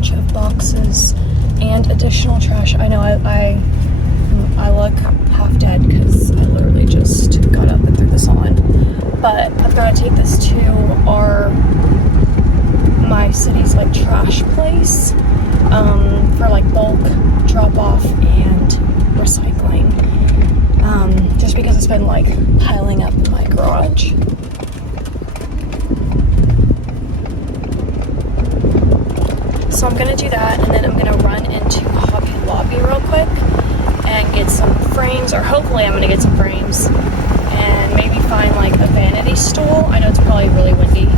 bunch of boxes and additional trash. I know I look half dead because I literally just got up and threw this on. But I've got to take this to my city's like trash place for like bulk drop off and recycling. Just because it's been like piling up in my garage. So I'm gonna do that, and then I'm gonna run into Hobby Lobby real quick and get some frames, or hopefully I'm gonna get some frames, and maybe find like a vanity stool. I know it's probably really windy.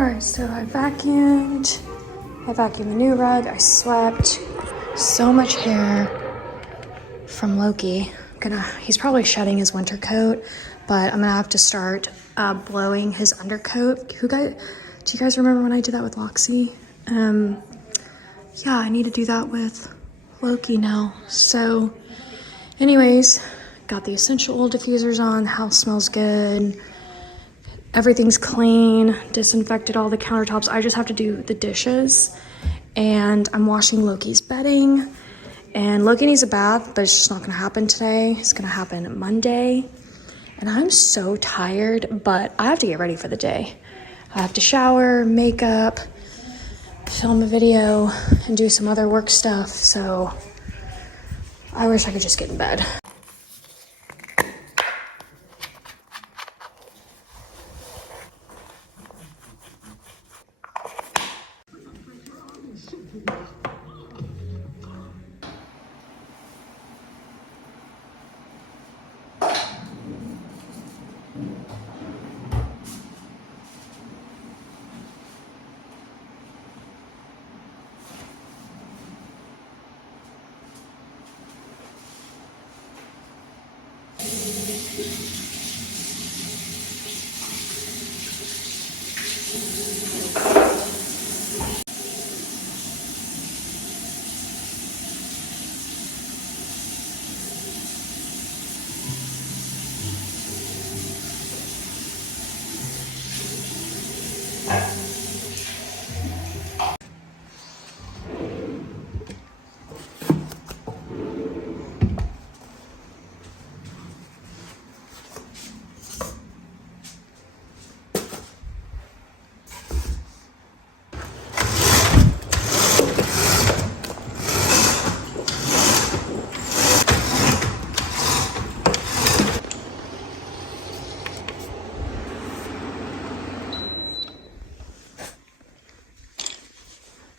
Alright, so I vacuumed the new rug, I swept. So much hair from Loki. He's probably shedding his winter coat, but I'm gonna have to start blowing his undercoat. Do you guys remember when I did that with Loxy? Yeah, I need to do that with Loki now. So anyways, got the essential oil diffusers on, the house smells good. Everything's clean, disinfected all the countertops. I just have to do the dishes, and I'm washing Loki's bedding. And Loki needs a bath, but it's just not gonna happen today. It's gonna happen Monday. And I'm so tired, but I have to get ready for the day. I have to shower, makeup, film a video, and do some other work stuff. So I wish I could just get in bed.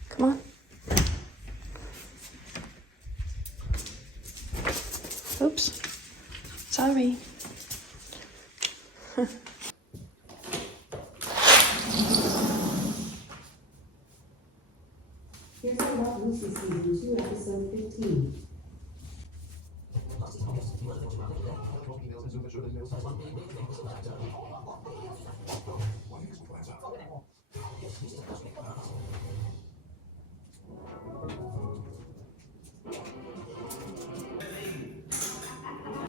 Come on. Oops. Sorry. Here's about Lucy Season 2, Episode 15.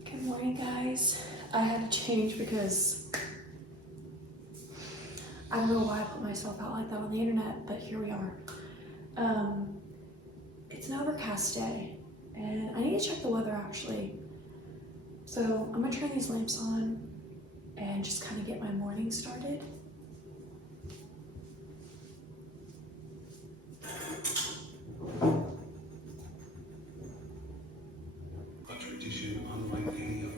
Good morning, guys. I had to change because I don't know why I put myself out like that on the internet, but here we are. It's an overcast day, and I need to check the weather actually. So I'm gonna turn these lamps on and just kind of get my morning started. A tradition unlike any other,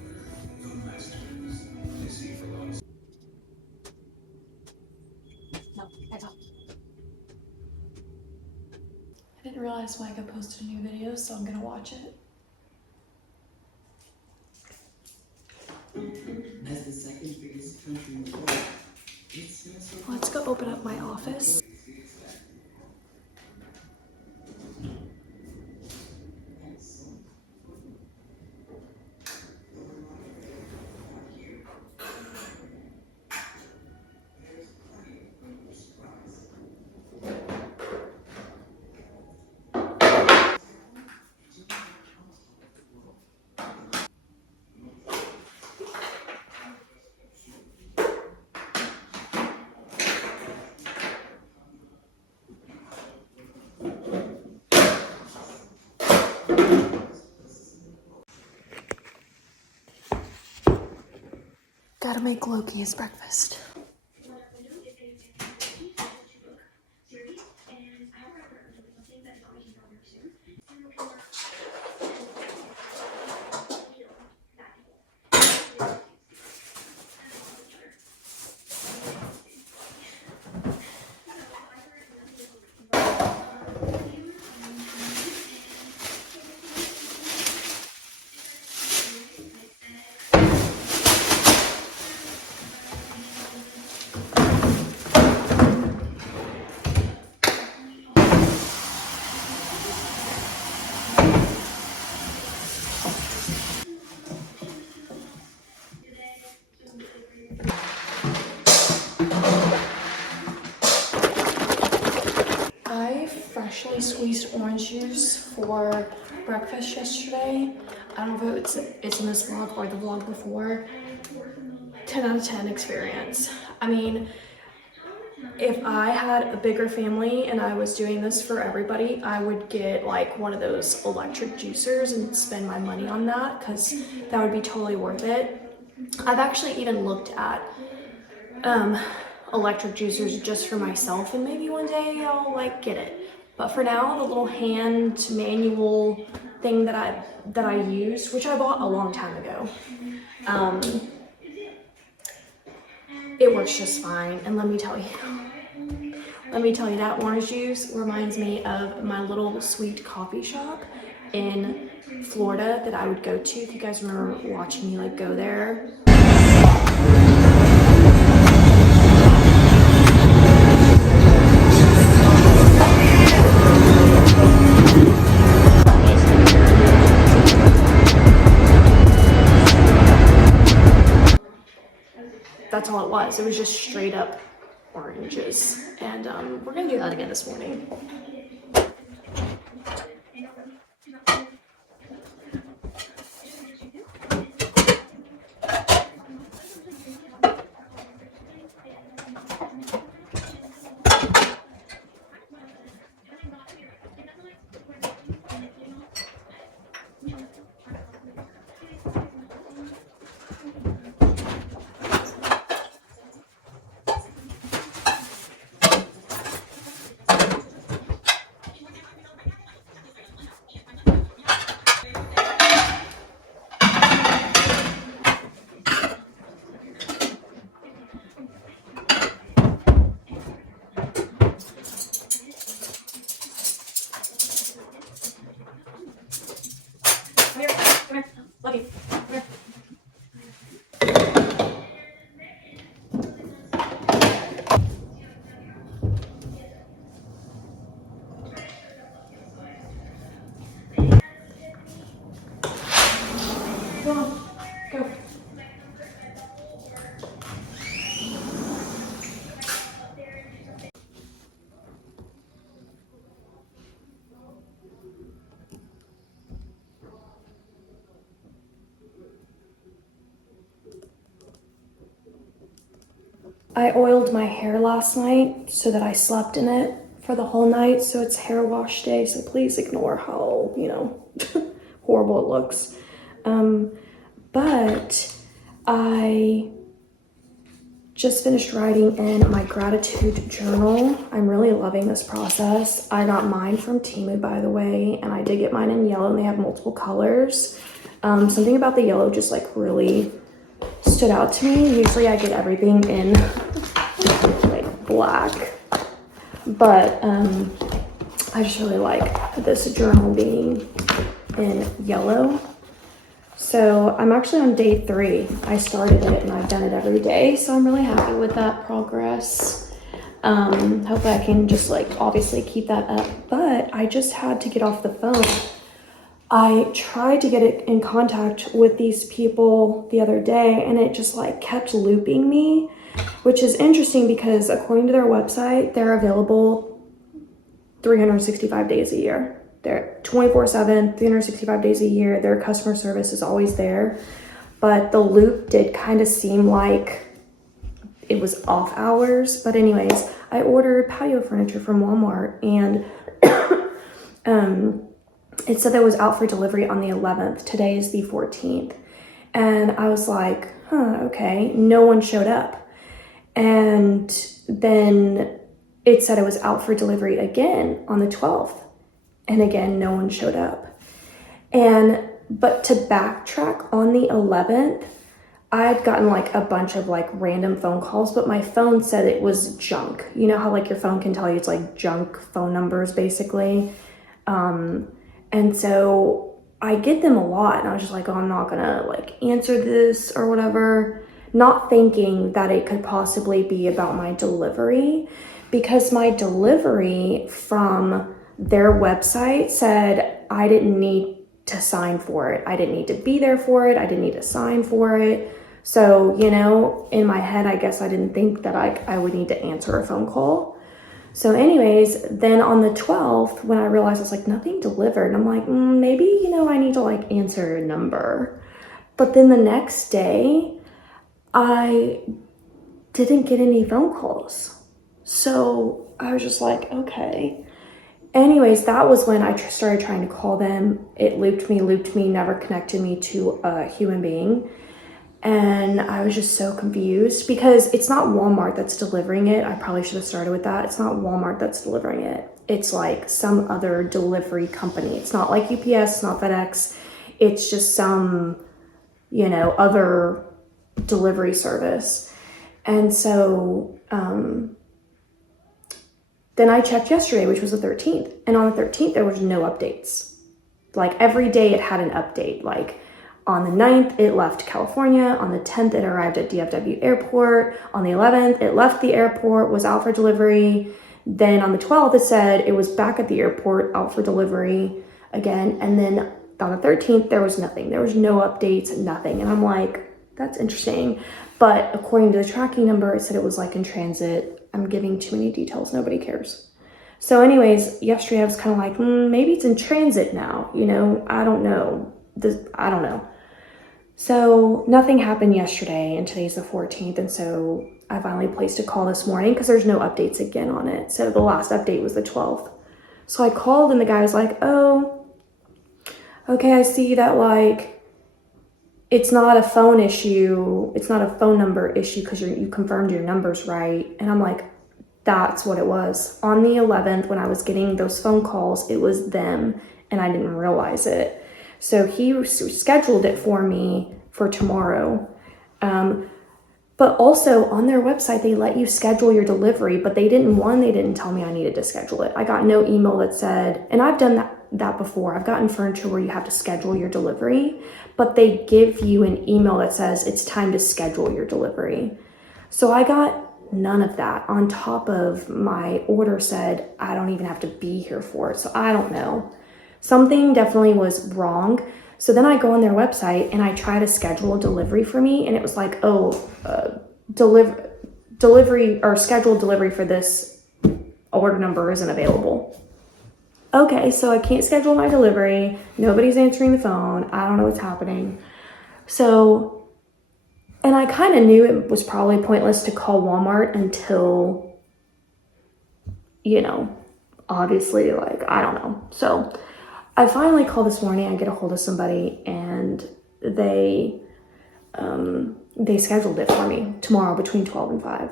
the masters, they see for long. No, that's off. I didn't realize Micah posted a new video, so I'm gonna watch it. As the second biggest country in the world, it's not so Let's go open up my office. Gotta make Loki his breakfast. actually squeezed orange juice for breakfast yesterday. I don't know if it's in this vlog or the vlog before. 10 out of 10 experience. I mean, if I had a bigger family and I was doing this for everybody, I would get like one of those electric juicers and spend my money on that, because that would be totally worth it. I've actually even looked at electric juicers just for myself, and maybe one day I'll like get it. But for now, the little hand manual thing that I used, which I bought a long time ago, it works just fine. And let me tell you, that orange juice reminds me of my little sweet coffee shop in Florida that I would go to. If you guys remember watching me like go there. That's all it was. It was just straight up oranges. And we're gonna do that again this morning. Come here. Love you. Come here. Come on, go. I oiled my hair last night so that I slept in it for the whole night, so it's hair wash day, so please ignore how, horrible it looks. But I just finished writing in my gratitude journal. I'm really loving this process. I got mine from Temu, by the way, and I did get mine in yellow, and they have multiple colors. Something about the yellow just like really stood out to me. Usually I get everything in like black, but I just really like this journal being in yellow. So I'm actually on day 3. I started it and I've done it every day, so I'm really happy with that progress. Hopefully I can just like obviously keep that up, but I just had to get off the phone. I tried to get it in contact with these people the other day, and it just like kept looping me, which is interesting because according to their website, they're available 365 days a year. They're 24/7, 365 days a year. Their customer service is always there. But the loop did kind of seem like it was off hours. But anyways, I ordered patio furniture from Walmart, and it said that it was out for delivery on the 11th. Today is the 14th. And I was like, okay. No one showed up. And then it said it was out for delivery again on the 12th. And again, no one showed up. But to backtrack, on the 11th, I had gotten like a bunch of like random phone calls, but my phone said it was junk. You know how like your phone can tell you it's like junk phone numbers basically. And so I get them a lot, and I was just like, oh, I'm not gonna like answer this or whatever, not thinking that it could possibly be about my delivery, because my delivery from their website said I didn't need to sign for it. I didn't need to be there for it. I didn't need to sign for it. So, in my head, I guess I didn't think that I would need to answer a phone call. So anyways, then on the 12th, when I realized I was like, nothing delivered, and I'm like, maybe, you know, I need to like answer a number. But then the next day, I didn't get any phone calls. So I was just like, okay. Anyways, that was when I started trying to call them. It looped me, never connected me to a human being. And I was just so confused because it's not Walmart that's delivering it. I probably should have started with that. It's not Walmart that's delivering it. It's like some other delivery company. It's not like UPS, it's not FedEx. It's just some, you know, other delivery service. And so then I checked yesterday, which was the 13th. And on the 13th, there was no updates. Like every day it had an update. Like on the 9th, it left California. On the 10th, it arrived at DFW airport. On the 11th, it left the airport, was out for delivery. Then on the 12th, it said it was back at the airport, out for delivery again. And then on the 13th, there was nothing. There was no updates, nothing. And I'm like, that's interesting. But according to the tracking number, it said it was like in transit. I'm giving too many details. Nobody cares. So anyways, yesterday I was kind of like, maybe it's in transit now. You know, I don't know. I don't know. So nothing happened yesterday, and today's the 14th. And so I finally placed a call this morning because there's no updates again on it. So the last update was the 12th. So I called and the guy was like, oh, okay, I see that like it's not a phone issue. It's not a phone number issue because you confirmed your numbers right. And I'm like, that's what it was. On the 11th, when I was getting those phone calls, it was them and I didn't realize it. So he scheduled it for me for tomorrow. But also on their website, they let you schedule your delivery, but they didn't tell me I needed to schedule it. I got no email that said, and I've done that before. I've gotten furniture where you have to schedule your delivery, but they give you an email that says it's time to schedule your delivery. So I got none of that. On top of my order said, I don't even have to be here for it. So I don't know. Something definitely was wrong. So then I go on their website and I try to schedule a delivery for me. And it was like, delivery or scheduled delivery for this order number isn't available. Okay, so I can't schedule my delivery. Nobody's answering the phone. I don't know what's happening. So, and I kind of knew it was probably pointless to call Walmart until, you know, obviously, like, I don't know. So I finally called this morning. I get a hold of somebody and they scheduled it for me tomorrow between 12 and 5.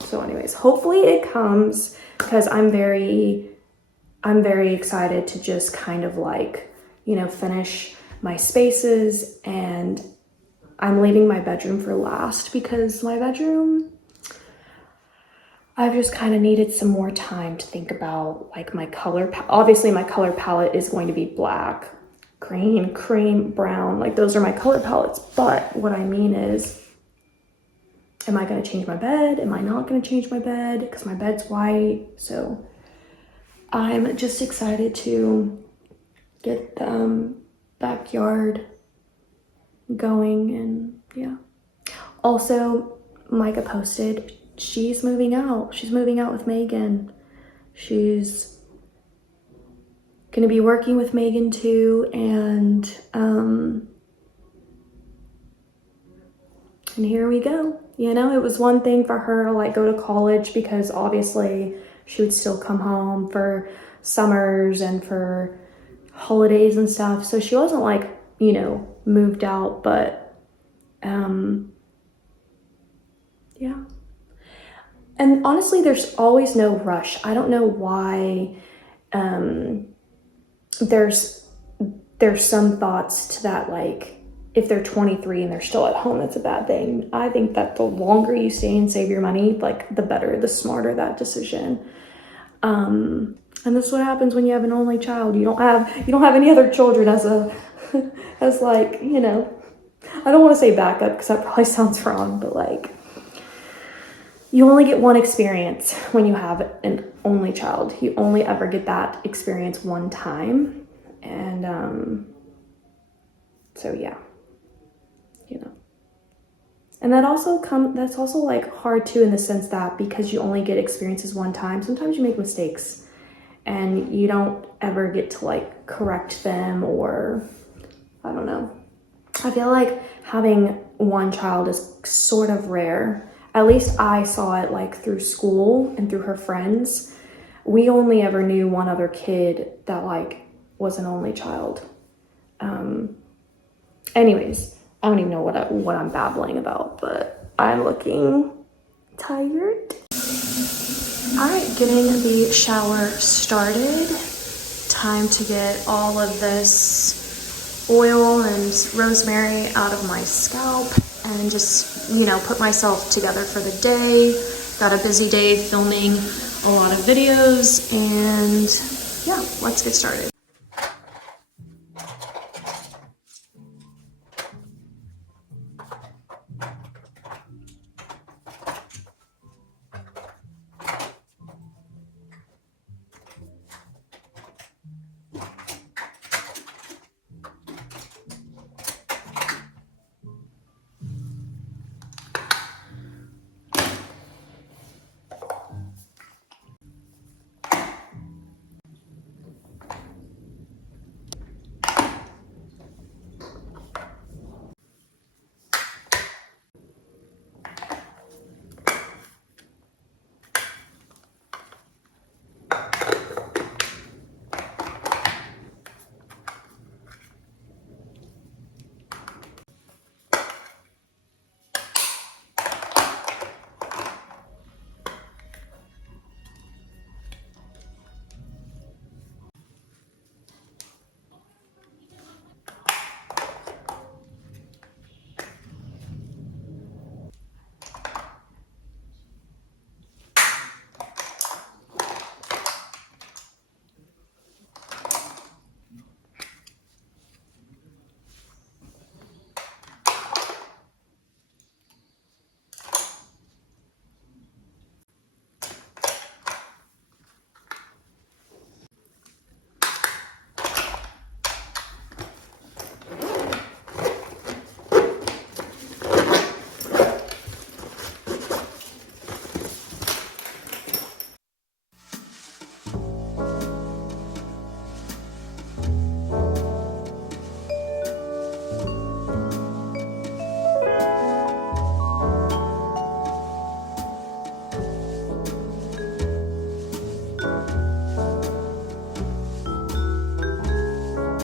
So anyways, hopefully it comes because I'm very excited to just kind of like, you know, finish my spaces, and I'm leaving my bedroom for last because my bedroom, I've just kind of needed some more time to think about like my color. Obviously my color palette is going to be black, green, cream, brown. Like those are my color palettes. But what I mean is, am I going to change my bed? Am I not going to change my bed? Because my bed's white. So I'm just excited to get the backyard going, and yeah. Also, Micah posted, she's moving out. She's moving out with Megan. She's gonna be working with Megan too, and here we go. You know, it was one thing for her to like go to college because obviously she would still come home for summers and for holidays and stuff. So she wasn't like, you know, moved out, but yeah. And honestly, there's always no rush. I don't know why there's some thoughts to that, like if they're 23 and they're still at home, that's a bad thing. I think that the longer you stay and save your money, like the better, the smarter that decision. And this is what happens when you have an only child. You don't have any other children as as like, you know, I don't want to say backup because that probably sounds wrong, but like you only get one experience when you have an only child. You only ever get that experience one time. And so yeah, you know. And that's also like hard too, in the sense that because you only get experiences one time, sometimes you make mistakes and you don't ever get to like correct them, or I don't know. I feel like having one child is sort of rare. At least I saw it like through school and through her friends. We only ever knew one other kid that like was an only child. Anyways, I don't even know what I'm babbling about, but I'm looking tired. All right, getting the shower started. Time to get all of this oil and rosemary out of my scalp and just, you know, put myself together for the day. Got a busy day filming a lot of videos, and yeah, let's get started.